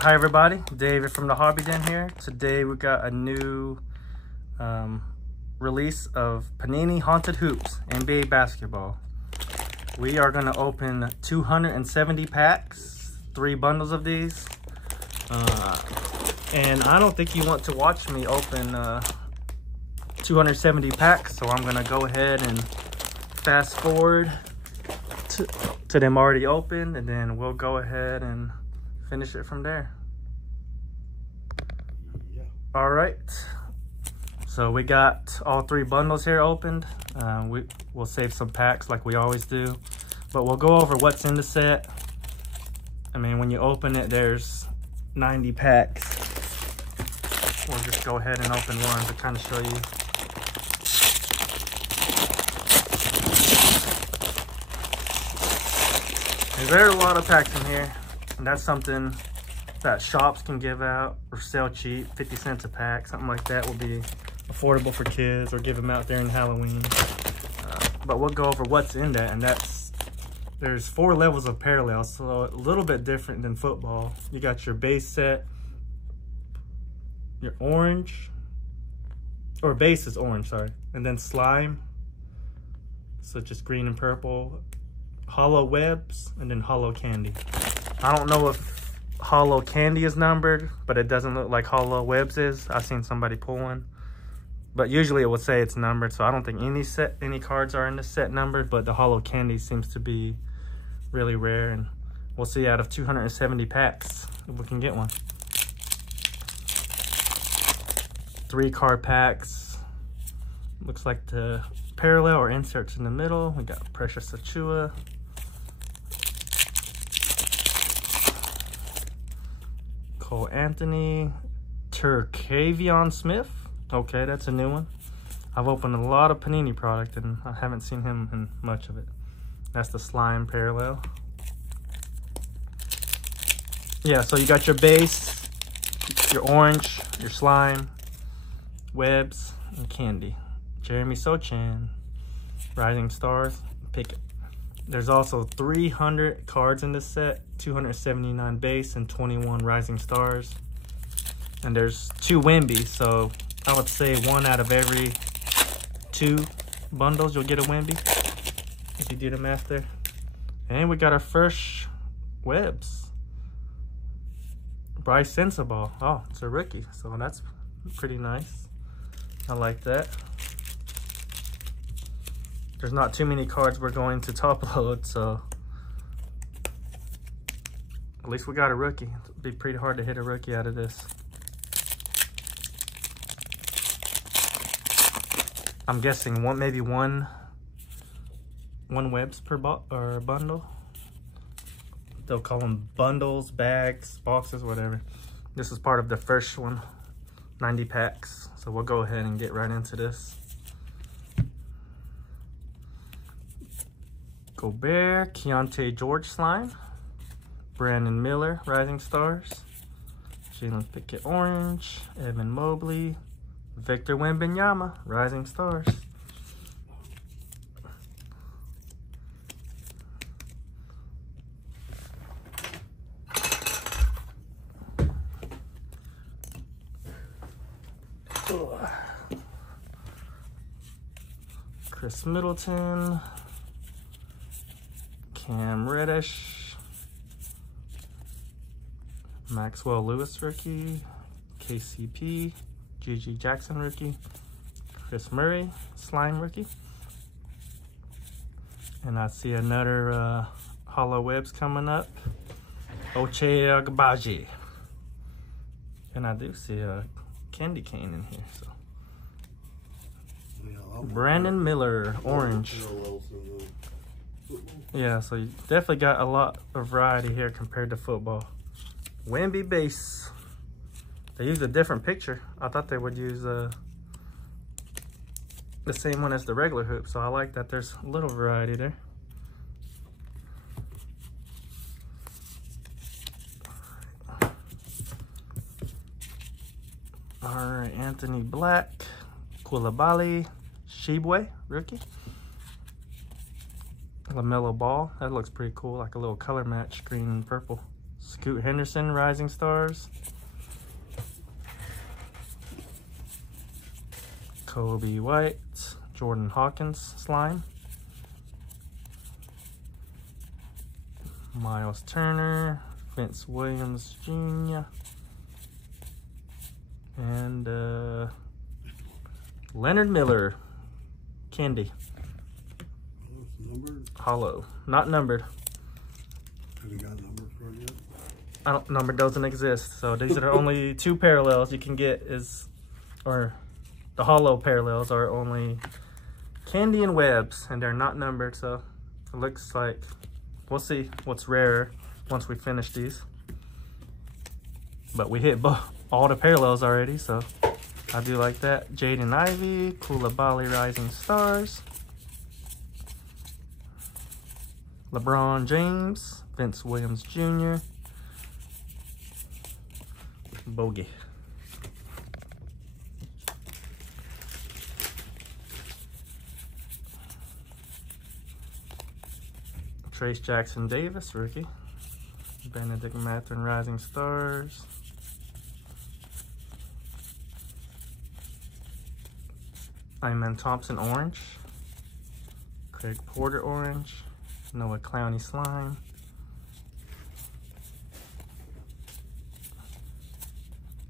Hi everybody, David from the Hobby Den here. Today we got a new release of Panini Haunted Hoops NBA basketball. We are going to open 270 packs, 3 bundles of these. And I don't think you want to watch me open 270 packs, so I'm going to go ahead and fast forward to them already open, and then we'll go ahead and finish it from there. Yeah. All right, so we got all 3 bundles here opened. We'll save some packs like we always do, but we'll go over what's in the set. I mean, when you open it, there's 90 packs. We'll just go ahead and open one to kind of show you. There are a lot of packs in here, and that's something that shops can give out or sell cheap. 50 cents a pack, something like that will be affordable for kids, or give them out there in Halloween. But we'll go over what's in that, and there's 4 levels of parallel, so a little bit different than football. You got your base set, your orange, or base is orange, sorry, and then slime, so just green and purple, hollow webs, and then hollow candy. I don't know if hollow candy is numbered, but it doesn't look like hollow webs is. I've seen somebody pull one, but usually it will say it's numbered, so I don't think any cards are in the set numbered, but the hollow candy seems to be really rare, and we'll see out of 270 packs if we can get one. 3 card packs. Looks like the parallel or inserts in the middle. We got Precious Achua, Cole Anthony, Terquavion Smith. Okay, that's a new one. I've opened a lot of Panini product and I haven't seen him in much of it. That's the slime parallel. Yeah, so you got your base, your orange, your slime, webs, and candy. Jeremy Sochan, Rising Stars, pick it. There's also 300 cards in this set, 279 base and 21 Rising Stars. And there's 2 Wimby, so I would say 1 out of every 2 bundles you'll get a Wimby, if you do the math there. And we got our first webs. Bryce Sensabaugh. Oh, it's a rookie, so that's pretty nice. I like that. There's not too many cards we're going to top load, so at least we got a rookie. It'd be pretty hard to hit a rookie out of this. I'm guessing maybe one webs per bundle. They'll call them bundles, bags, boxes, whatever. This is part of the first one, 90 packs. So we'll go ahead and get right into this. Gobert, Keontae George slime, Brandon Miller, Rising Stars, Jalen Pickett orange, Evan Mobley, Victor Wembanyama, Rising Stars. Chris Middleton, Cam Reddish, Maxwell Lewis rookie, KCP, Gigi Jackson rookie, Chris Murray slime rookie, and I see another hollow webs coming up, Ochai Agbaji, and I do see a candy cane in here. So Brandon Miller orange. Yeah, so you definitely got a lot of variety here compared to football. Wemby base. They use a different picture. I thought they would use the same one as the regular hoop, so I like that there's a little variety there. All right, Anthony Black, Koulibaly, Shibwe, rookie. LaMelo Ball, that looks pretty cool, like a little color match, green and purple Scoot Henderson, Rising Stars. Kobe White, Jordan Hawkins slime. Miles Turner, Vince Williams Jr. And Leonard Miller, candy. Numbered? Hollow, not numbered. Have you got numbers for it yet? I don't, number doesn't exist. So these are the only two parallels you can get or the hollow parallels are only candy and webs, and they're not numbered. So it looks like, we'll see what's rarer once we finish these. But we hit all the parallels already, so I do like that. Jaden Ivey, Koulibaly Rising Stars. LeBron James, Vince Williams Jr. Bogey. Trace Jackson Davis, rookie. Benedict Mathurin Rising Stars. Iman Thompson orange. Craig Porter orange. Noah Clowney slime.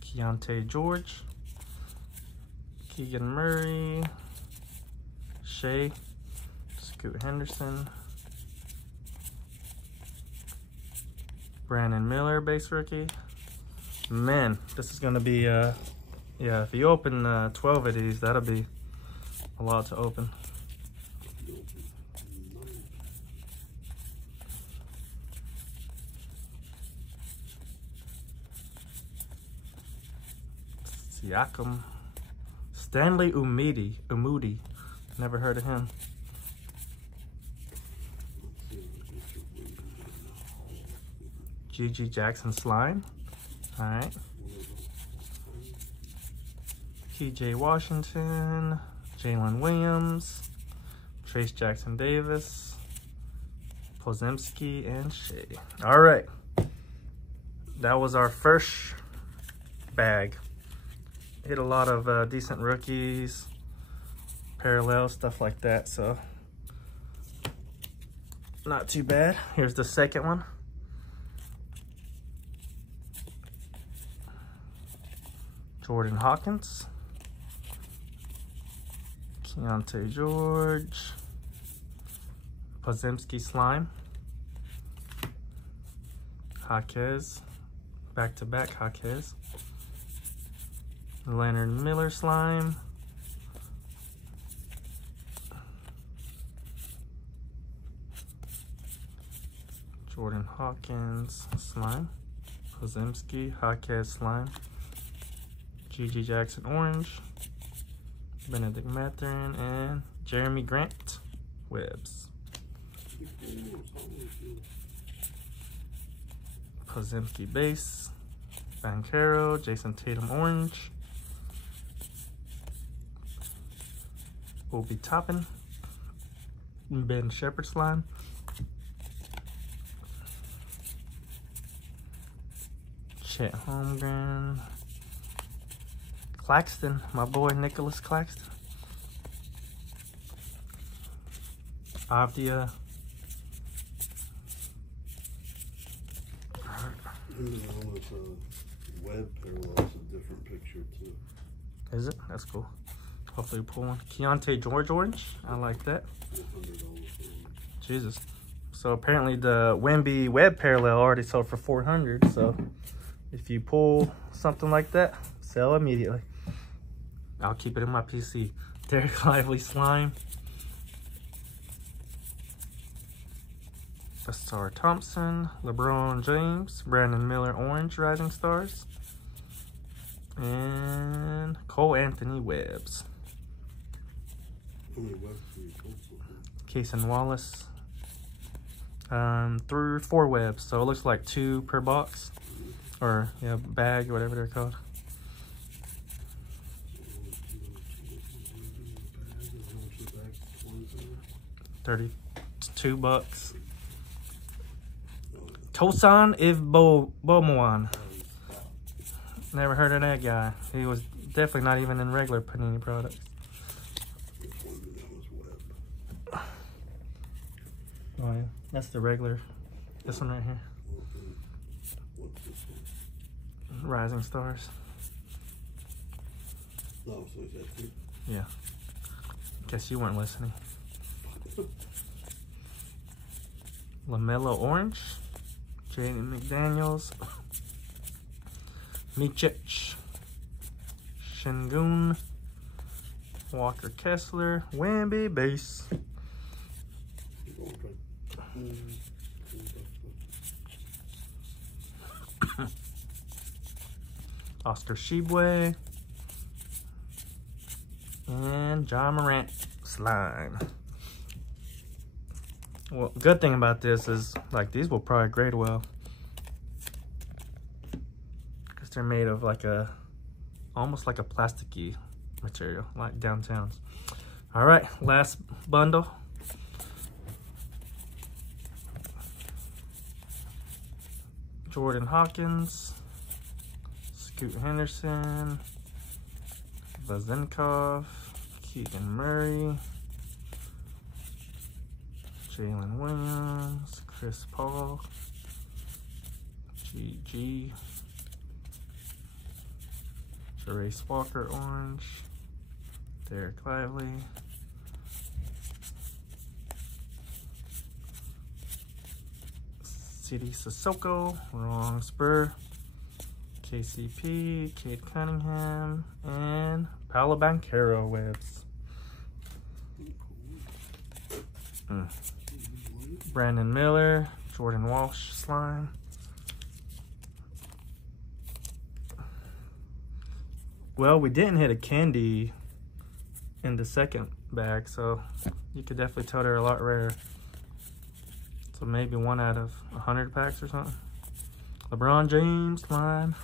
Keontae George. Keegan Murray. Shea. Scoot Henderson. Brandon Miller base rookie. Man, this is gonna be yeah, if you open 12 of these, that'll be a lot to open. Siakam. Stanley Umudi. Never heard of him. GG Jackson slime. All right. TJ Washington, Jalen Williams, Trace Jackson Davis, Pozemski, and Shea. All right. That was our first bag. Hit a lot of decent rookies, parallel, stuff like that. So not too bad. Here's the second one. Jordan Hawkins, Keontae George, Pozemski slime, Jaquez, back-to-back Jaquez, Leonard Miller slime, Jordan Hawkins slime, Pozemski, Jaquez slime, GG Jackson orange, Benedict Mathurin, and Jeremy Grant webs. Pozemski base, Banchero, Jason Tatum orange, Obi Toppin, Ben Shepherd slime, Chet Holmgren, Claxton, my boy Nicholas Claxton. Avdia. Web parallels a different picture too. Is it? That's cool. Hopefully we pull one. Keontae George orange. I like that. Jesus. So apparently the Wemby web parallel already sold for $400. So if you pull something like that, sell immediately. I'll keep it in my PC. Derek Lively slime. Asar Thompson, LeBron James, Brandon Miller orange Rising Stars, and Cole Anthony webs. Cason Wallace. 3 or 4 webs, so it looks like 2 per box, or yeah, bag, whatever they're called. $32. Tosan Bomoan. Never heard of that guy. He was definitely not even in regular Panini products. Oh yeah, that's the regular. This one right here. Rising Stars. Oh, so is that too? Yeah. Guess you weren't listening. LaMelo Orange. Jaden McDaniels. Micic. Şengün. Walker Kessler. Wemby base. Oscar Tshiebwe. And John Morant slime. Well, good thing about this is, like, these will probably grade well. Because they're made of like a, almost like a plasticky material, like downtowns. All right, last bundle. Jordan Hawkins, Scoot Henderson, Vazenkov, Keegan Murray, Jalen Williams, Chris Paul, GG, Jarace Walker Orange, Derek Lively, CD Sissoko, wrong Spur, KCP, Cade Cunningham, and Paolo Banchero webs. Brandon Miller, Jordan Walsh slime. Well, we didn't hit a candy in the second bag, so you could definitely tell they're a lot rarer. So maybe 1 out of 100 packs or something. LeBron James slime.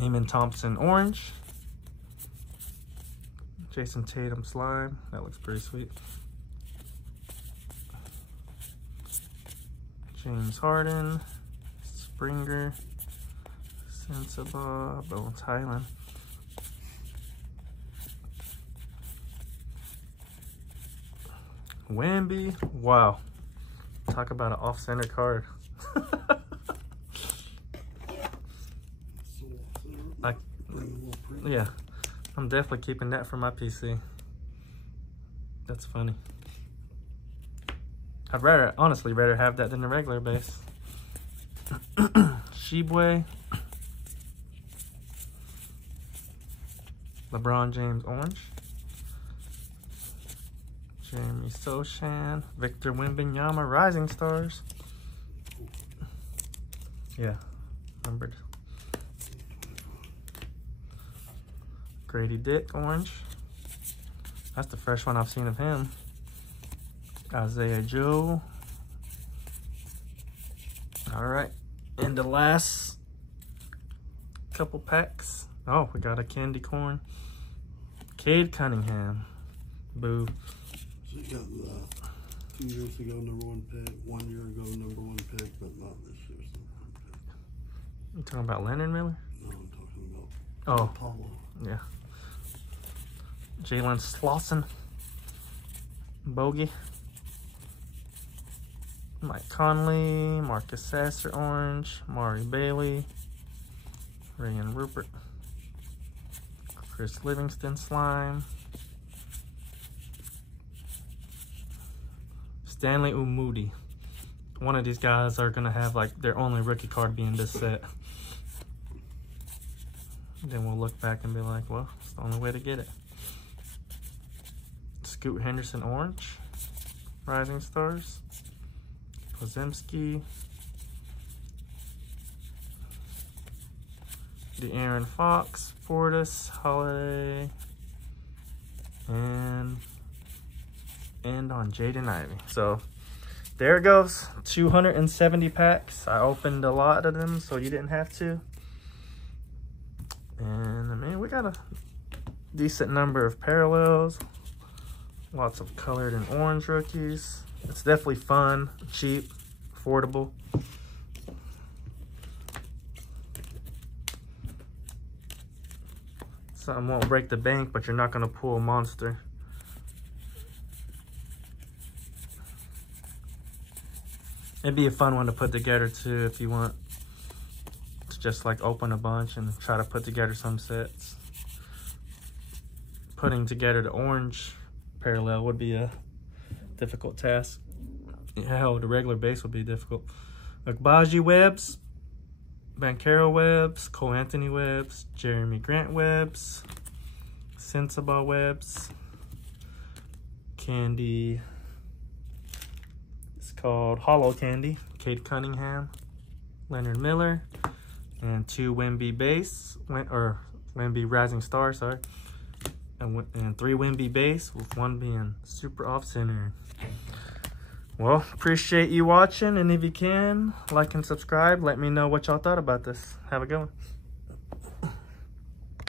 Amen Thompson orange. Jason Tatum slime. That looks pretty sweet. James Harden. Springer. Sensabaugh. Bones Highland. Wemby. Wow. Talk about an off-center card. Yeah, I'm definitely keeping that for my PC. That's funny. I'd rather, honestly, rather have that than the regular base. Tshiebwe. LeBron James orange. Jeremy Sochan. Victor Wembanyama Rising Stars. Yeah, numbered. Grady Dick orange. That's the first one I've seen of him. Isaiah Joe. All right, and the last couple packs. Oh, we got a candy corn. Cade Cunningham. Boo. So you got 2 years ago #1 pick, 1 year ago #1 pick, but not this year's #1 pick. You talking about Leonard Miller? No, I'm talking about Apollo. Yeah. Jalen Slauson. Bogey. Mike Conley. Marcus Sasser orange. Mari Bailey. Rayan Rupert. Chris Livingston slime. Stanley Umudi. One of these guys are gonna have like their only rookie card being this set. Then we'll look back and be like, well, it's the only way to get it. Scoot Henderson orange. Rising Stars. Podziemski. De'Aaron Fox. Portis. Holiday. And on Jaden Ivey. So there it goes. 270 packs. I opened a lot of them so you didn't have to. And I mean, we got a decent number of parallels. Lots of colored and orange rookies. It's definitely fun, cheap, affordable. Something won't break the bank, but you're not gonna pull a monster. It'd be a fun one to put together too if you want to just like open a bunch and try to put together some sets. Putting together the orange parallel would be a difficult task. Hell, the regular base would be difficult. Agbaji webs, Bankero webs, Cole Anthony webs, Jeremy Grant webs, Sensabaugh webs, candy. It's called Hollow Candy. Cade Cunningham, Leonard Miller, and 2 Wemby base, or Wemby Rising Star, sorry. And 3 Wemby base, with 1 being super off-center. Well, appreciate you watching, and if you can, like and subscribe. Let me know what y'all thought about this. Have a good one.